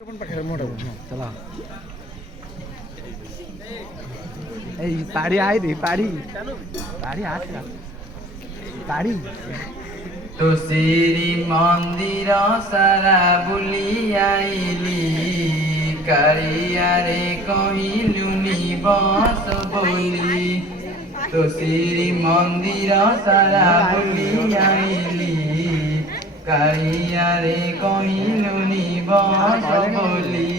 चला पाड़ी आई थी पाड़ी पाड़ी आठ पाड़ी तो श्री मंदिर सारा बुली आईली कारिया रे कहलुनी बस बोली तो श्री मंदिर सारा बुली आईली कारिया रे कहलुनी बस बोली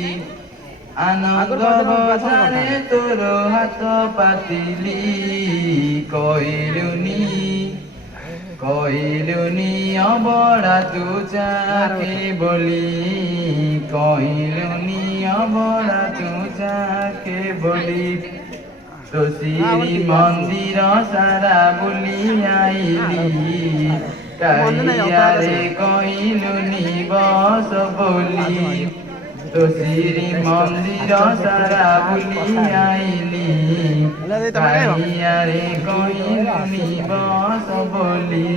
आनंद बजारे तोर हाथ पातिली कहलुनी अबड़ा तू जाके बोली कहलुनी अबड़ा तू जाके बोली तो श्री मंदिर सारा बुली आईली कारिया रे कहलुनी बस बोली तो श्री मंदिर सारा बुली आईली कारिया रे कहलुनी बस बोली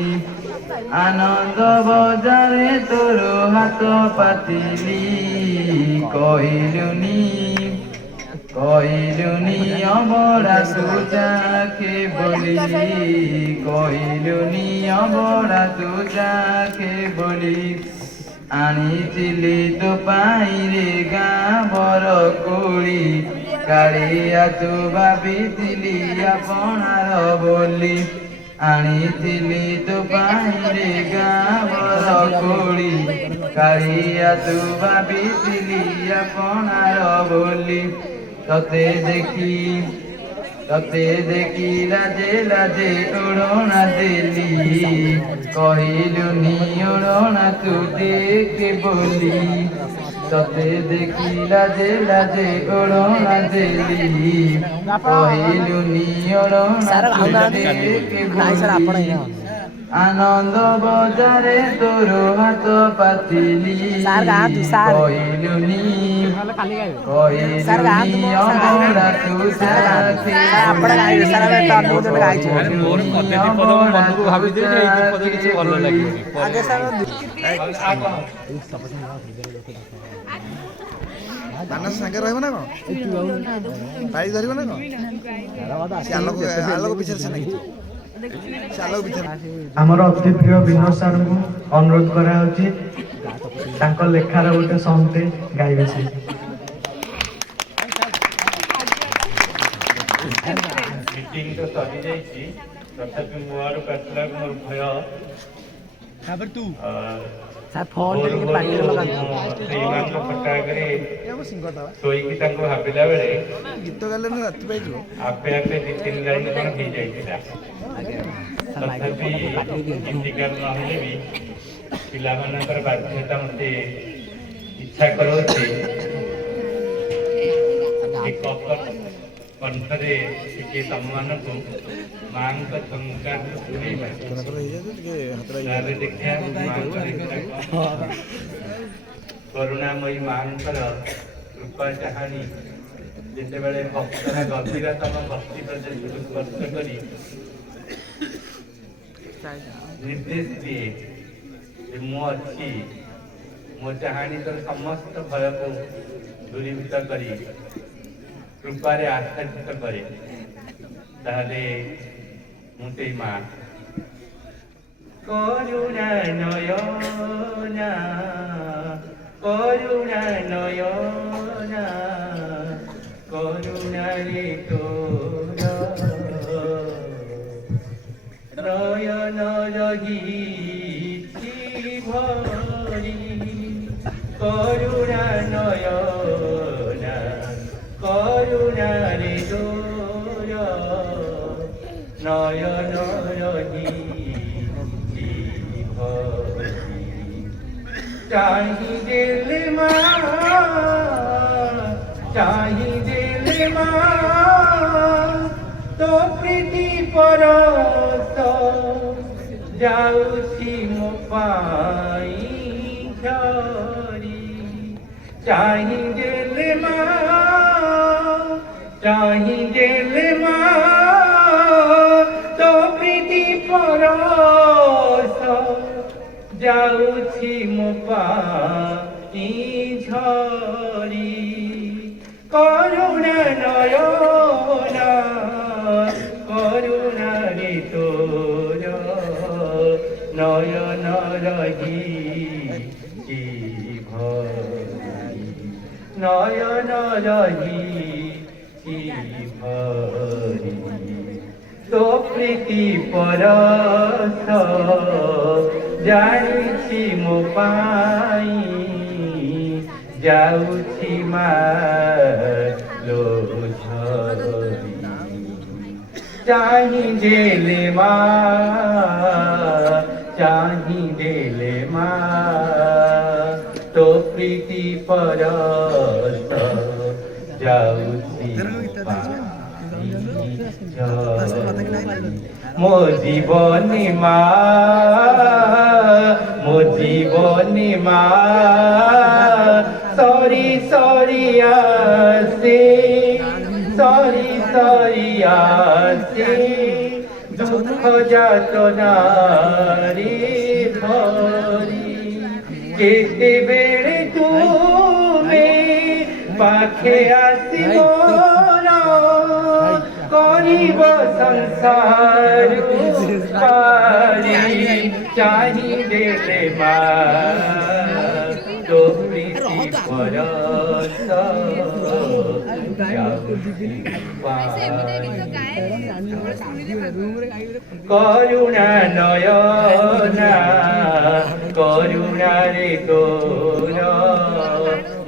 आनंद बजारे तोर हाथ पातिली कहलुनी अबड़ा तू जाके बोली कहलुनी अबड़ा तू जाके बोली आनिथिली तो पाई रे गाँ बर कोड़ी कालिया तू भाविथिली आपणार बोली आनिथिली तो पाई रे गाँ बर कोड़ी कालिया तू भाविथिली आपणार बोली तते देखी लाजे लाजे ओढ़ना देली कहलुनी ओढ़ना तू देख बोली तते देखी लाजे लाजे ओढ़ना देली कहलुनी ओढ़ना तू देख बोली आनंद बजारे तोर हाथ पातिली कहलुनी अबड़ा तू जाके ମାନସ ସାଙ୍ଗେ ରହିବ ନା କଣ ବାଇକ ଧରିବ ନା କଣ ଆଲୋକ ପିଛରେ ସେ ନାଇଁ ଆମର ଅତି ପ୍ରିୟ ବିନୋଦ ସାର୍ଙ୍କୁ ଅନୁରୋଧ କରାଯାଉଛି ତାଙ୍କ ଲେଖାର ଗୋଟେ ସଙ୍ଗଟେ ଗାଇବେ ସେ। ମିଟିଂ ତ ସରିଯାଇଛି ତଥାପି ମୋ ଆଡ଼ୁ ଆସିଲାକୁ ମୋର ଭୟ ଶୋଇକି ତାଙ୍କୁ ଭାବିଲା ବେଳେ ଗୀତ ଗାଇଲେ ରାତି ପାଇଯିବ ଆପେ ଆପେ ଦି ତିନି ଲାଇନ୍ କ'ଣ ହେଇଯାଇଥିଲା ତଥାପି ଗୀତିକାର ନହେଲେ ବି ପିଲାମାନଙ୍କର ବାଧ୍ୟତା ମୋତେ ଇଚ୍ଛା କରଉଛି କଣ୍ଠରେ ଟିକେ ତମମାନଙ୍କୁ ମାଙ୍କ ସଂସ୍କାର ଶୁଣେଇବା ଦେଖିବା କରୁଣାମୟୀ ମାଙ୍କର କୃପା ଚାହାଣୀ ଯେତେବେଳେ ଭକ୍ତର ଗଭୀରତମ ଭକ୍ତି ପ୍ରତି ସ୍ପର୍ଶ କରି ନିର୍ଦ୍ଦେଶ ଦିଏ ଯେ ମୁଁ ଅଛି ମୋ ଚାହାଣୀ ତୋର ସମସ୍ତ ଭୟକୁ ଦୂରୀଭୂତ କରି କୃପାରେ ଆଚ୍ଛାଦିତ କରେ ତାହେଲେ ମୁଁ ସେଇ ମା କରୁଣା ନୟନା କରୁଣାରେ ତୋର নয়ন রগিছি ভরি করুণা নয়না করুণারে দোর নয়ন রগিছি ভরি চাহি দিল মা তো প্রীতি পরশ যাଉଛି ମୋ ପାଇଁ ଝରି ଚାହିଁଦେଲେ ମା ତୋ ପ୍ରୀତି ପରଶ ଯାଉଛି ମୋ ପାଇଁ ঝরি করুণা নয়না করুণা রে তোর নয়ন রহি ভরি নয়ন রহি ভরি তো প্রীতি পরশ জানিছি মো পাই যাଉଛି মালো ঝরি চাহি দেলে মা তো প্রীতি পরশ যাଉଛି মো জীবনী মা সরি সরি আসে দুঃখ যাতনারি ধরি কেতে বেড়ে তুমি পাখে আসি করিব সংসার পারি চাহি দেলে মা তো প্রীতি পরশ করুণা নয়না করুণা রে তোর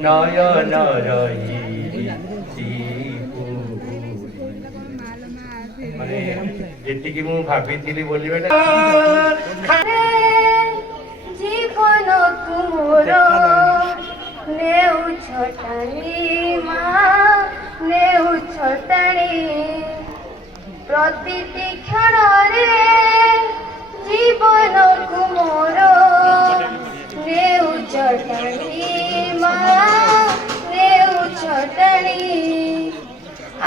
নয়ন রহি মানে যেତିকি ମୁଁ ଭାବିଥିଲି ବୋଲିବାଟା জীবন কুমোর নেউ ছটানি মা নেউ ছটানি প্রতিটি ক্ষণরে জীবন কুমোর নেউ ছটানি মা নেউ ছটানি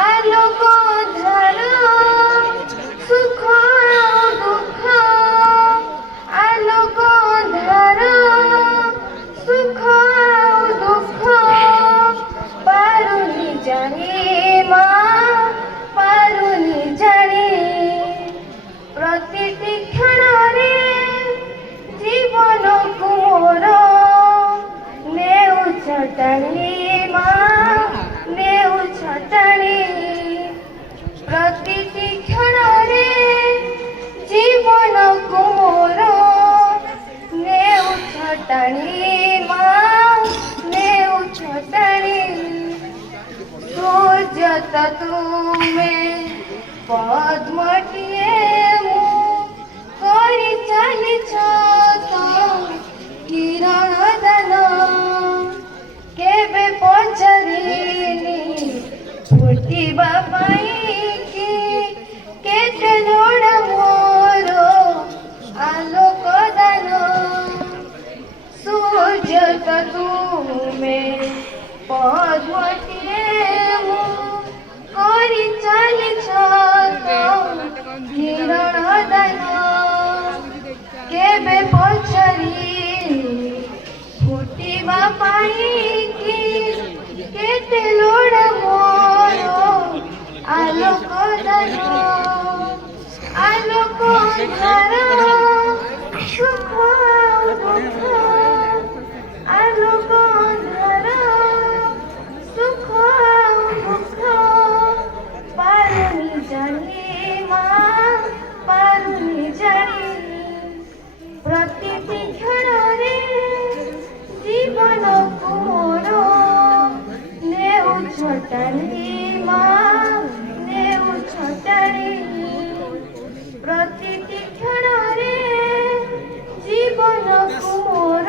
আলোক ধার সুখ দুঃখ আলোক ধার সুখ দুঃখ পারুনি জানি মা পারুনি জানি প্রতিটি ক্ষণরে জীবন কুমোর নেউ ছটানি মা নেউ ছটানি প্রতিটি ক্ষণরে জীবন কুমোর নেউ ছটানি মা নেউ ছটানি সূর্যত তুমে পদ্মটিয়ে মু করি চালিছ কিরণ দান কেবে পচারিনি ফুটিবা পাই কি কেতে লোড়া মোর আলোক দান সূর্য তুমে পদ্মটিয়ে মু করি চালিছ কিরণ দান কেবে পচারিনি ফুটিবা পাই কি কেতে লোড়া মোর আলোক দান আলোক ধার সুখ দুঃখ আলোক ধার সুখ দুঃখ পারুনি জানি মা পারুনি জানি প্রতিটি ক্ষণরে জীবন কুমোর নেউ ছটানি মা নেউ ছটানি প্রতিটি ক্ষণরে জীবন কুমোর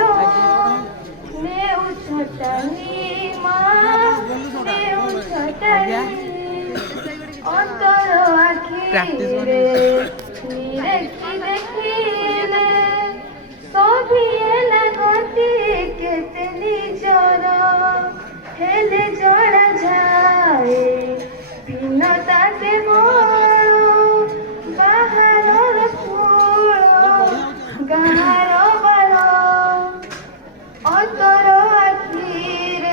নেউ ছটানি মা নেউ ছটানি অন্তর আখিরে নিরেখি দেখিলে সভিয়ে লাগতি কেতে নিজর হেলে জড়া যায় ভিন্নতা কেবল বাহারর ফুল গাহার বাল অন্তর আখিরে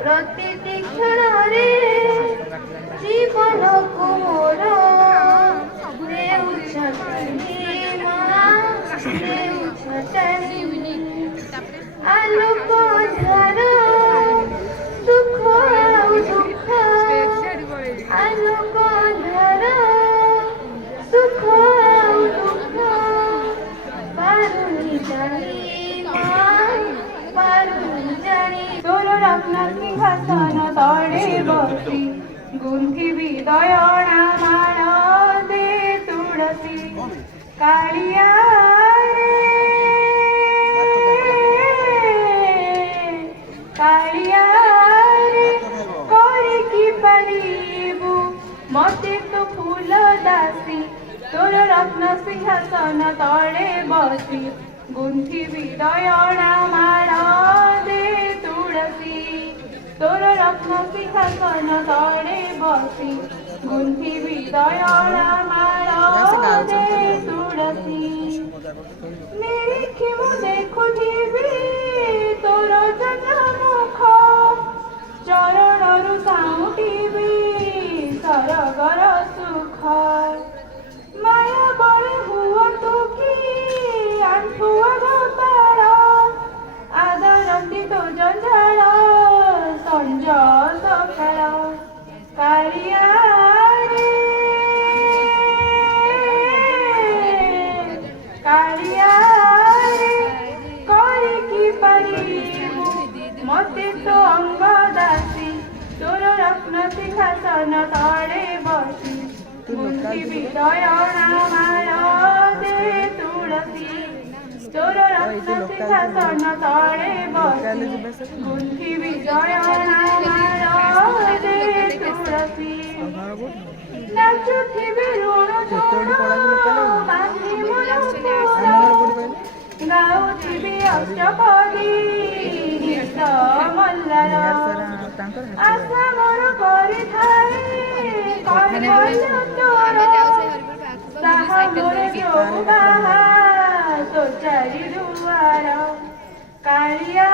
ପ୍ରତିଟି କ୍ଷଣରେ ଜୀବନକୁ ମୋର ନେଉଛନ୍ତି ମା ନେଉଛନ୍ତି ଆଲୋକ ଧାର ସୁଖ ଆଉ ଦୁଃଖ ଆଲୋକ ଧାର ସୁଖ ଆଉ ଦୁଃଖ ପାରୁନି ଜାଣି ପାରୁନି ଜାଣି ତୋର ରତ୍ନ ସିଂହାସନ ତଳେ ବସି ଗୁନ୍ଥିବି ଦୟଣା ମାଳ ଦେ ତୁଳସୀ କାଳିଆ କାଳିଆ କରିକି ପାରିବୁ ମତେ ତୁ ଫୁଲ ଦାସୀ ତୋର ରତ୍ନ ସିଂହାସନ ତଳେ ବସି ଗୁନ୍ଥିବି ଦୟଣା ମାଳ ଦେ ତୁଳସୀ ତୋର ରତ୍ନ ସିଂହାସନ ତଳେ ବସି ଗୁନ୍ଥିବି ଦୟଣା ମାଳ ଦେ ତୁଳସୀ ନିରୀକ୍ଷି ମୁଁ ଦେଖୁଥିବି ତୋର ଜନମୁଖ ଚରଣରୁ ସାଉଁଟିବି ସରଗର ସୁଖ ମାୟା ବଳେ ହୁଅନ୍ତୁ କି ଆଣ୍ଠୁଆ ଗୋପାଳ ଆଦରନ୍ତି ତୋ ଜଞ୍ଜାଳ ସଞ୍ଜ ସକାଳ କାଳିଆ କାଳିଆ କରିକି ପାରିବୁ ମତେ ତୋ ଅଙ୍ଗ ଦାସୀ ତୋର ରତ୍ନ ସିଂହାସନ ତଳେ ବସି ଗୁନ୍ଥିବି ଦୟଣା ମାଳ ଦେ ତୁଳସୀ ତୋର ରତ୍ନ ସିଂହାସନ ତଳେ ବସି ଗୁନ୍ଥିବି ଦୟଣା ମାଳ ଦେ ତୁଳସୀ ନାଚୁଥିବି ଋଣ ଝୁଣ ବାନ୍ଧି ମୋର ଗାଉଥିବି ଅଷ୍ଟପଦୀ ଗୀତ ମଲ୍ଲାର ଆଶା ମୋର କରିଥାଏ କୈବଲ୍ୟ ତୋର ତାହା ମୋର ଯୋଉ ବାହା ତୋ ଚାରି ଦୁଆର କାଳିଆ